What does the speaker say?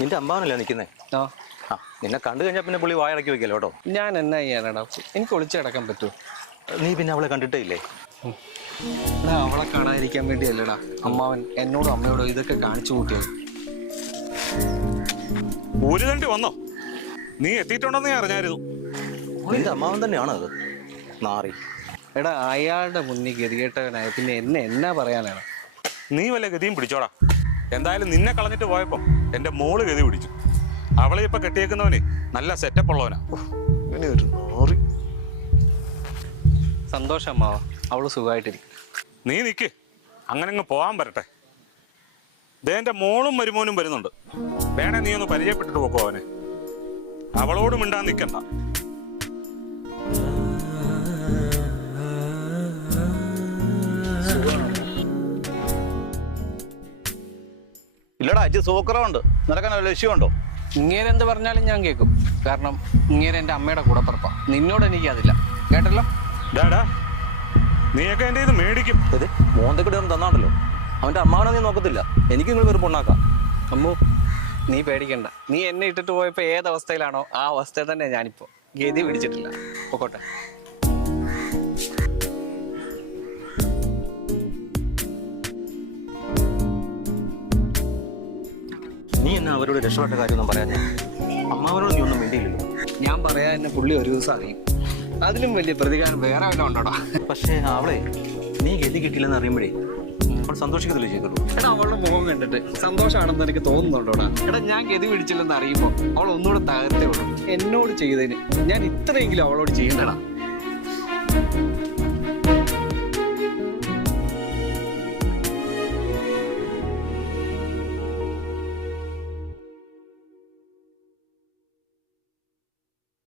നിന്റെ അമ്പാവനല്ലേ നിൽക്കുന്നേ? ആ ആ നിന്നെ കണ്ടു കഴിഞ്ഞാൽ പിന്നെ പുള്ളി വായടക്കി വെക്കല്ലോ കേട്ടോ. ഞാൻ എന്നാ ചെയ്യാനാടാ? എനിക്ക് ഒളിച്ചു കിടക്കാൻ പറ്റുമോ? നീ പിന്നെ അവളെ കണ്ടിട്ടേ ഇല്ലേ? അവളെ കാണാതിരിക്കാൻ വേണ്ടിയല്ലടാ അമ്മാവൻ എന്നോടും അമ്മയോടും ഇതൊക്കെ കാണിച്ചു കൂട്ടിയത്. ഒരു തണ്ടി വന്നോ? നീ എത്തിയിട്ടുണ്ടെന്ന് ഞാൻ അറിഞ്ഞായിരുന്നു. നിന്റെ അമ്മാവൻ തന്നെയാണോ അത്? നാറി. എടാ അയാളുടെ മുന്നിൽ ഗതികെട്ടവനായ പിന്നെ എന്നെ എന്നാ പറയാനാണ്? നീ വല്ല ഗതിയും പിടിച്ചോടാ. എന്തായാലും നിന്നെ കളഞ്ഞിട്ട് പോയപ്പോ എന്റെ മോള് ഗതി പിടിച്ചു. അവളെ ഇപ്പൊ കെട്ടിയേക്കുന്നവന് നല്ല സെറ്റപ്പ് ഉള്ളവനാ. ഒരു നാറി. സന്തോഷം അമ്മാവ, അവള് സുഖമായിട്ടിരിക്കും. നീ നിക്ക്, അങ്ങനെ അങ്ങ് പോകാൻ വരട്ടെ. ദേ എന്റെ മോളും മരുമോനും വരുന്നുണ്ട്. വേണേ നീ ഒന്ന് പരിചയപ്പെട്ടിട്ട് പോക്കോ അവനെ. അവളോട് മിണ്ടാൻ നിക്കണ്ട. ഇല്ലടാ അച്ഛൻ സൂക്കറുണ്ട്. നിനക്കാൻ വല്ല ലക്ഷ്യമുണ്ടോ? ഇങ്ങേരെ എന്ത് പറഞ്ഞാലും ഞാൻ കേൾക്കും. കാരണം ഇങ്ങേരെ എൻ്റെ അമ്മയുടെ കൂടപ്പിറപ്പാ. നിന്നോട് എനിക്ക് അതില്ല, കേട്ടല്ലോ. ഡാടാ നീയൊക്കെ എന്റെ ഇത് മേടിക്കും. ഇത് മോന്തക്കൂടെ ഒന്ന് തന്നാണല്ലോ. അവന്റെ അമ്മാവനെ നീ നോക്കത്തില്ല. എനിക്ക് നിങ്ങൾ വെറും പൊണ്ണാക്കാം. അമ്മു നീ പേടിക്കണ്ട. നീ എന്നെ ഇട്ടിട്ട് പോയപ്പോ ഏതവസ്ഥയിലാണോ ആ അവസ്ഥയിൽ തന്നെ ഞാനിപ്പോ. ഗതി പിടിച്ചിട്ടില്ല. പൊക്കോട്ടെ. നീ എന്നെ അവരോട് രക്ഷപ്പെട്ട കാര്യമൊന്നും പറയാൻ ഞാൻ അമ്മാവനോട് നീ ഒന്നും വേണ്ടിയില്ലല്ലോ. ഞാൻ പറയാൻ എന്നെ പുള്ളി ഒരു ദിവസം അറിയും. അതിലും വലിയ പ്രതികാരം വേറെ വല്ല ഉണ്ടോടാ? പക്ഷേ അവളെ നീ ഗതി കിട്ടില്ലെന്ന് അറിയുമ്പോഴേ അവൾ സന്തോഷിക്കത്തില്ലേ ചെയ്തുള്ളൂ. എടാ അവളുടെ മുഖം കണ്ടിട്ട് സന്തോഷമാണെന്ന് എനിക്ക് തോന്നുന്നുണ്ടോടാ? എടാ ഞാൻ ഗതി പിടിച്ചില്ലെന്ന് അറിയുമ്പോൾ അവൾ ഒന്നുകൂടെ തകർത്തേ ഉള്ളൂ. എന്നോട് ചെയ്തതിന് ഞാൻ ഇത്രയെങ്കിലും അവളോട് ചെയ്യണ്ടടാ.